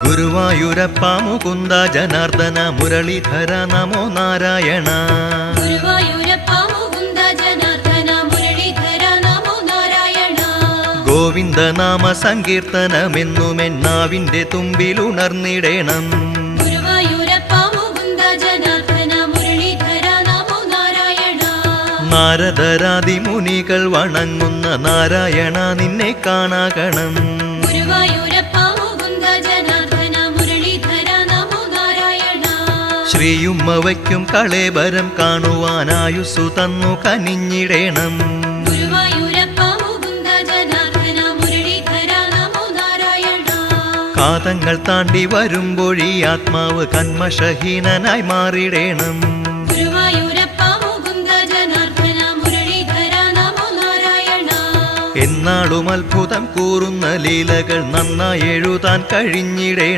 ഗുരുവായൂരപ്പ മുകുന്ദ ജനാർദ്ദന മുരളീധര നമോ നാരായണ. ഗുരുവായൂരപ്പ മുകുന്ദ ജനാർദ്ദന മുരളീധര നമോ നാരായണ. ഗോവിന്ദ നാമ സങ്കീർത്തനമെന്നുമെന്നാവിന്റെ തുമ്പിലുണർന്നിടേണം. ഗുരുവായൂരപ്പ മുകുന്ദ ജനാർദ്ദന മുരളീധര നമോ നാരായണ. നാരദരാദി മുനികൾ വണങ്ങുന്ന നാരായണ നിന്നെ കാണാകണം. ഗുരുവായൂരപ്പ മുകുന്ദ ജനാർദ്ദന മുരളീധര നമോ നാരായണ. ശ്രീയുമ്മ വയ്ക്കും കളേബരം കാണുവാനായുസ്സു തന്നു കനിഞ്ഞിടേണം. ഗുരുവായൂരപ്പ മുകുന്ദ ജനാർദ്ദന മുരളീധര നമോ നാരായണ. കാതങ്ങൾ താണ്ടി വരുമ്പോഴീ ആത്മാവ് കന്മഷഹീനനായി മാറിടേണം. ഗുരുവായൂരപ്പ മുകുന്ദ ജനാർദ്ദന മുരളീധര നമോ നാരായണ. എന്നാളും അത്ഭുതം കൂറുന്ന ലീലകൾ നന്നായി എഴുതാൻ കഴിഞ്ഞിടേണം.